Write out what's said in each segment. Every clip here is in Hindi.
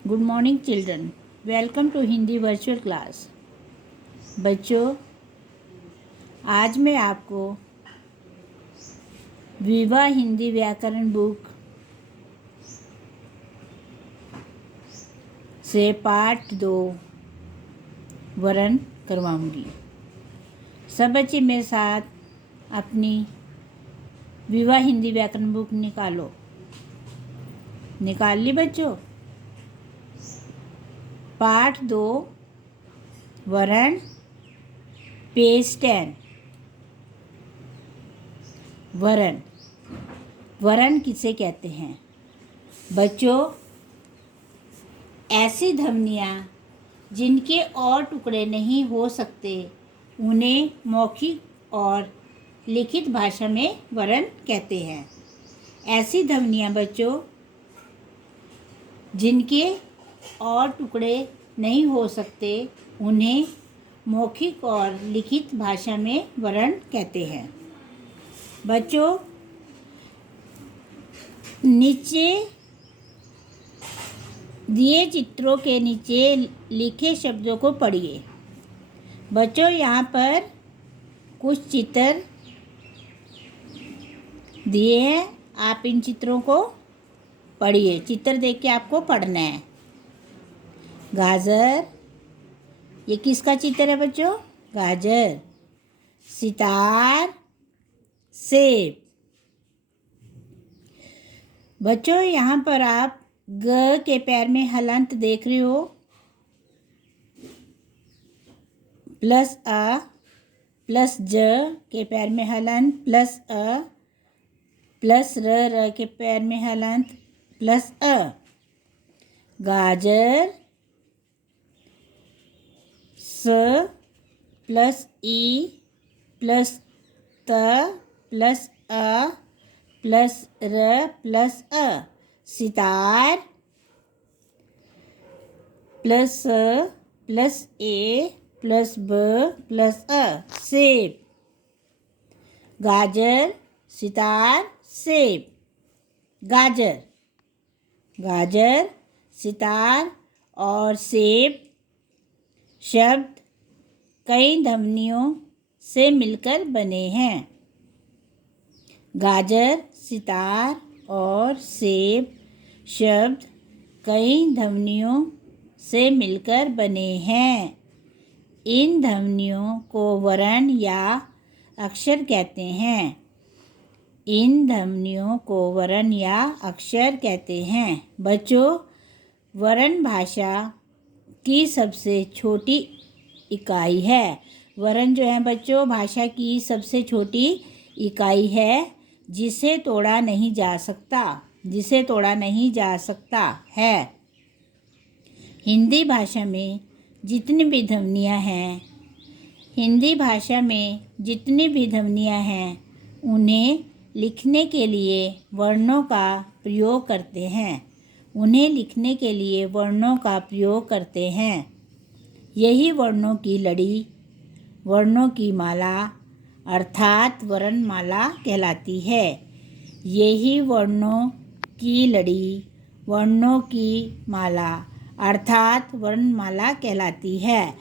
Good morning children, welcome to Hindi virtual class. बच्चों, आज मैं आपको विवा हिंदी व्याकरण बुक से पार्ट 2 वर्ण करवाऊंगी। सब बच्चे मेरे साथ अपनी विवा हिंदी व्याकरण बुक निकाल ली बच्चों। पार्ट 2 वर्ण, पेज 10। वर्ण किसे कहते हैं बच्चों? ऐसी ध्वनियाँ जिनके और टुकड़े नहीं हो सकते उन्हें मौखिक और लिखित भाषा में वर्ण कहते हैं। ऐसी ध्वनियाँ बच्चों जिनके और टुकड़े नहीं हो सकते उन्हें मौखिक और लिखित भाषा में वर्ण कहते हैं। बच्चों, नीचे दिए चित्रों के नीचे लिखे शब्दों को पढ़िए। बच्चों, यहाँ पर कुछ चित्र दिए हैं, आप इन चित्रों को पढ़िए। चित्र देख के आपको पढ़ना है। गाजर, ये किसका चित्र है बच्चों? गाजर। सितार, सेब। बच्चों, यहाँ पर आप ग के पैर में हलंत देख रहे हो, प्लस अ, प्लस ज के पैर में हलंत, प्लस अ, प्लस र के पैर में हलंत, प्लस अ। गाजर, स प्लस ई प्लस त प्लस अ प्लस र प्लस अ। सितार, प्लस प्लस ए प्लस ब प्लस अ। सेब। गाजर, सितार, सेब। गाजर, गाजर, सितार और सेब शब्द कई ध्वनियों से मिलकर बने हैं। गाजर, सितार और सेब शब्द कई ध्वनियों से मिलकर बने हैं। इन ध्वनियों को वर्ण या अक्षर कहते हैं। इन ध्वनियों को वर्ण या अक्षर कहते हैं। बच्चों, वर्ण भाषा की सबसे छोटी इकाई है। वर्ण जो है बच्चों भाषा की सबसे छोटी इकाई है जिसे तोड़ा नहीं जा सकता, जिसे तोड़ा नहीं जा सकता है। हिंदी भाषा में जितनी भी ध्वनियाँ हैं, हिंदी भाषा में जितनी भी ध्वनियाँ हैं उन्हें लिखने के लिए वर्णों का प्रयोग करते हैं। उन्हें लिखने के लिए वर्णों का प्रयोग करते हैं। यही वर्णों की लड़ी, वर्णों की माला अर्थात वर्णमाला कहलाती है। यही वर्णों की लड़ी, वर्णों की माला अर्थात वर्णमाला कहलाती है।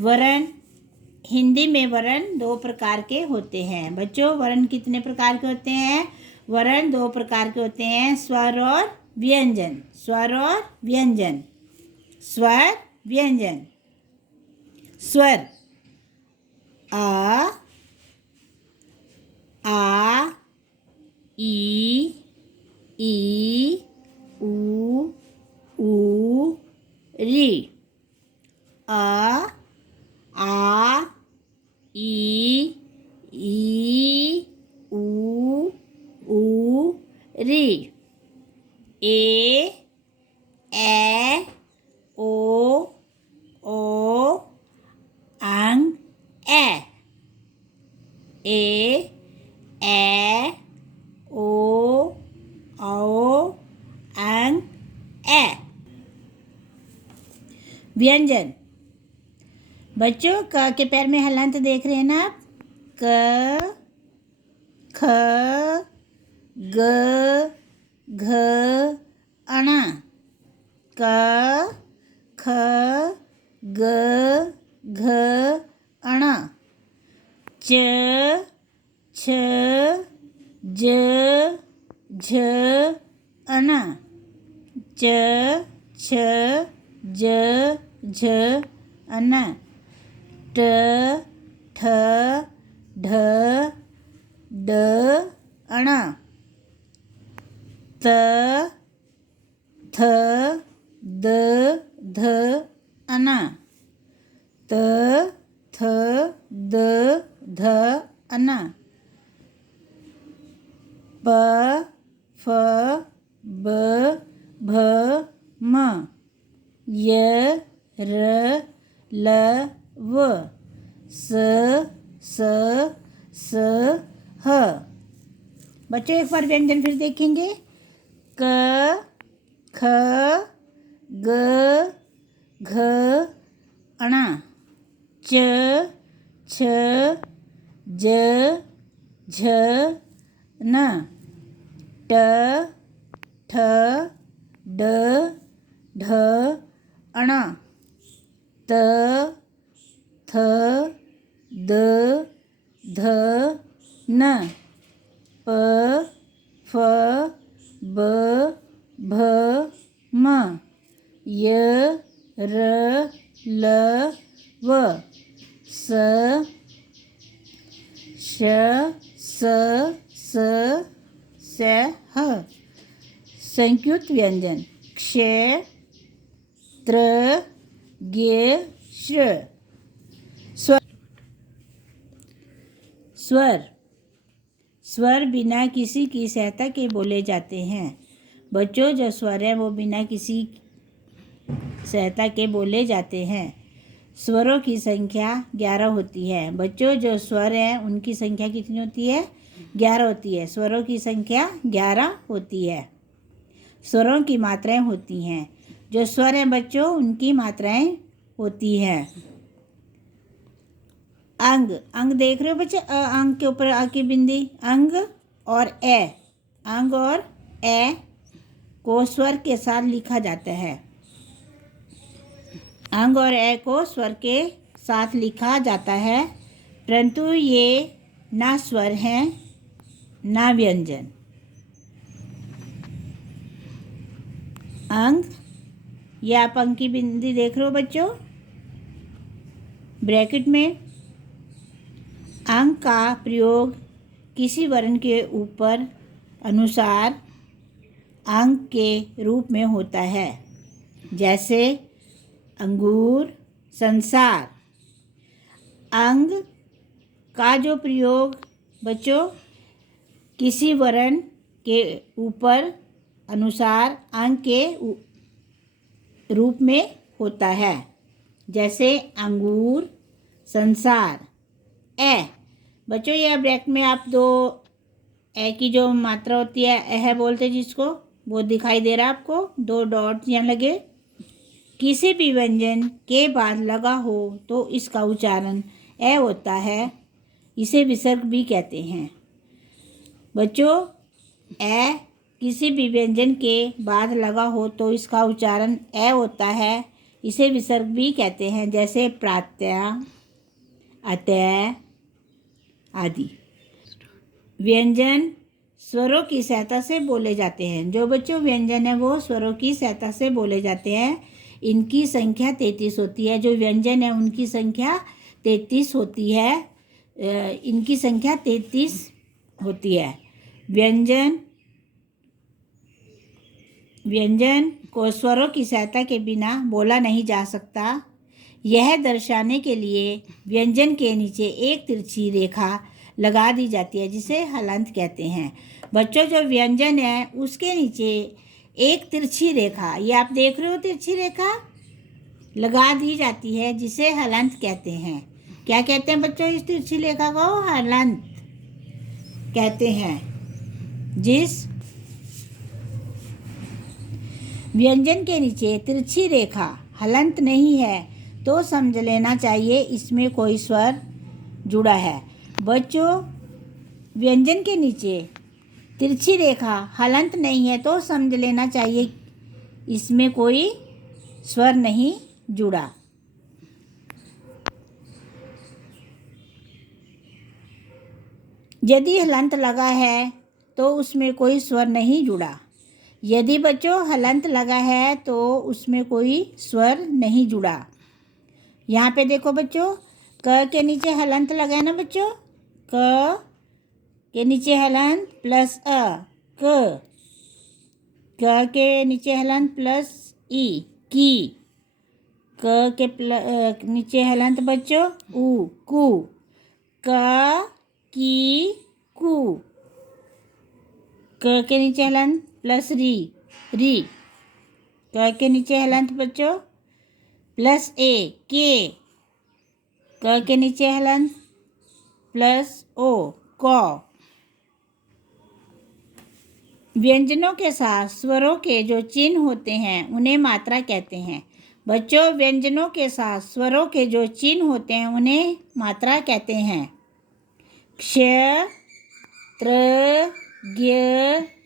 वर्ण, हिंदी में वर्ण 2 प्रकार के होते हैं। बच्चों, वर्ण कितने प्रकार के होते हैं? वर्ण 2 प्रकार के होते हैं, स्वर और व्यंजन। स्वर और व्यंजन। स्वर, व्यंजन। स्वर आ, ई, ऊ, री। आ, ई, ऊ, री। ए, ओ, अंग, ए। ओ, अंग, ए। व्यंजन। बच्चों, क के पैर में हलंत देख रहे हैं ना आप? क, ख, ग, घ, अणा। क ख ग घ ण च छ ज झ ण च छ ज झ ण ट ठ ढ ड ण त थ द ध ण त थ द ध ण प फ ब भ म य र ल व स स स ह। बच्चों एक बार व्यंजन फिर देखेंगे। क ख ग घ ण च छ ज झ ण ट ठ ड ढ ण त थ द ध न प फ ब भ म य र ल व स श स स स ह। संयुक्त व्यंजन क्ष त्र ज्ञ श्र। स्वर स्वर बिना किसी की सहायता के बोले जाते हैं। बच्चों जो स्वर हैं वो बिना किसी सहायता के बोले जाते हैं। स्वरों की संख्या 11 होती है। बच्चों जो स्वर हैं उनकी संख्या कितनी होती है? 11 होती है। स्वरों की संख्या 11 होती है। स्वरों की मात्राएं होती हैं। जो स्वर हैं बच्चों उनकी मात्राएं होती हैं। अंग अंग देख रहे हो बच्चे? अंग के ऊपर आ की बिंदी अंग और ए। अंग और ए को स्वर के साथ लिखा जाता है। अंग और ए को स्वर के साथ लिखा जाता है, परंतु ये ना स्वर हैं ना व्यंजन। अंग, ये आप अंग की बिंदी देख रहे हो बच्चों? ब्रैकेट में अंग का प्रयोग किसी वर्ण के ऊपर अनुसार अंग के रूप में होता है, जैसे अंगूर, संसार। अंग का जो प्रयोग बच्चों किसी वर्ण के ऊपर अनुसार अंग के रूप में होता है, जैसे अंगूर, संसार। ए बच्चों ये ब्रैकेट में आप दो ए की जो मात्रा होती है एह बोलते जिसको, वो दिखाई दे रहा है आपको, दो डॉट यहाँ लगे। किसी भी व्यंजन के बाद लगा हो तो इसका उच्चारण ए होता है, इसे विसर्ग भी कहते हैं। बच्चों ए किसी भी व्यंजन के बाद लगा हो तो इसका उच्चारण ए होता है, इसे विसर्ग भी कहते हैं, जैसे प्रातः, अतः आदि। व्यंजन स्वरों की सहायता से बोले जाते हैं। जो बच्चों व्यंजन है वो स्वरों की सहायता से बोले जाते हैं। इनकी संख्या 33 होती है। जो व्यंजन है उनकी संख्या 33 होती है। इनकी संख्या 33 होती है। व्यंजन को स्वरों की सहायता के बिना बोला नहीं जा सकता। यह दर्शाने के लिए व्यंजन के नीचे एक तिरछी रेखा लगा दी जाती है, जिसे हलंत कहते हैं। बच्चों जो व्यंजन है उसके नीचे एक तिरछी रेखा, ये आप देख रहे हो तिरछी रेखा लगा दी जाती है, जिसे हलंत कहते हैं। क्या कहते हैं बच्चों इस तिरछी रेखा को? हलंत कहते हैं। जिस व्यंजन के नीचे तिरछी रेखा हलंत नहीं है तो समझ लेना चाहिए इसमें कोई स्वर जुड़ा है। बच्चों व्यंजन के नीचे तिरछी रेखा हलंत नहीं है तो समझ लेना चाहिए इसमें कोई स्वर नहीं जुड़ा। यदि हलंत लगा है तो उसमें कोई स्वर नहीं जुड़ा। यदि बच्चों हलंत लगा है तो उसमें कोई स्वर नहीं जुड़ा। यहाँ पे देखो बच्चों, क के नीचे हलंत लगा है ना बच्चों, क के नीचे हलंत प्लस अ, क के नीचे हलंत प्लस ई, की। क के नीचे हलंत बच्चों उ, कु। क, की, कु। क के नीचे हलंत प्लस री, री। क के नीचे हलंत बच्चों प्लस ए, के। क के नीचे हलंत प्लस ओ, कौ। व्यंजनों के साथ स्वरों के जो चिन्ह होते हैं उन्हें मात्रा कहते हैं। बच्चों, व्यंजनों के साथ स्वरों के जो चिन्ह होते हैं उन्हें मात्रा कहते हैं। क्ष, त्र, ज्ञ,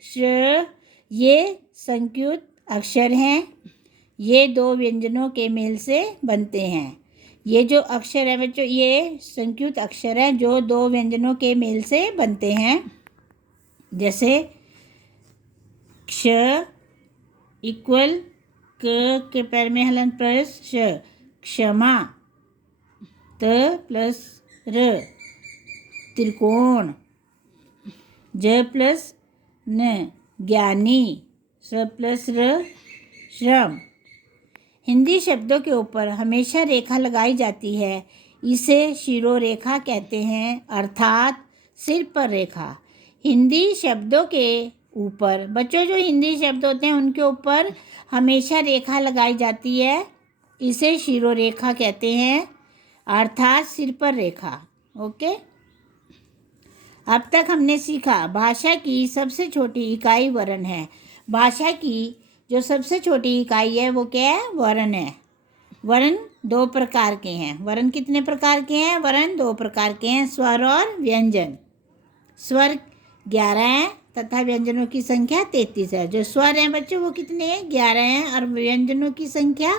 श ये संयुक्त अक्षर हैं। ये दो व्यंजनों के मेल से बनते हैं। ये जो अक्षर है बच्चों, ये संयुक्त अक्षर हैं जो दो व्यंजनों के मेल से बनते हैं। जैसे क्ष इक्वल क के पैर में हलंत प्लस श, क्षमा। त प्लस र, त्रिकोण। ज प्लस न, ज्ञानी। स प्लस र, श्रम। हिंदी शब्दों के ऊपर हमेशा रेखा लगाई जाती है, इसे शिरोरेखा कहते हैं, अर्थात सिर पर रेखा। हिंदी शब्दों के ऊपर बच्चों, जो हिंदी शब्द होते हैं उनके ऊपर हमेशा रेखा लगाई जाती है, इसे शिरोरेखा कहते हैं, अर्थात सिर पर रेखा। ओके, अब तक हमने सीखा भाषा की सबसे छोटी इकाई वर्ण है। भाषा की जो सबसे छोटी इकाई है वो क्या है? वर्ण है। वर्ण दो प्रकार के हैं। वर्ण कितने प्रकार के हैं? वर्ण दो प्रकार के हैं, स्वर और व्यंजन। स्वर 11 हैं तथा व्यंजनों की संख्या 33 है। जो स्वर हैं बच्चों वो कितने हैं? 11 हैं और व्यंजनों की संख्या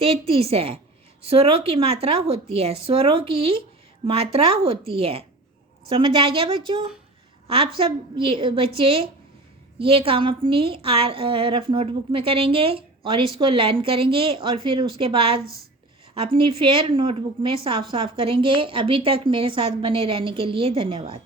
33 है। स्वरों की मात्रा होती है, स्वरों की मात्रा होती है। समझ आ गया बच्चों? आप सब ये बच्चे ये काम अपनी रफ नोटबुक में करेंगे और इसको लर्न करेंगे और फिर उसके बाद अपनी फेयर नोटबुक में साफ साफ करेंगे। अभी तक मेरे साथ बने रहने के लिए धन्यवाद।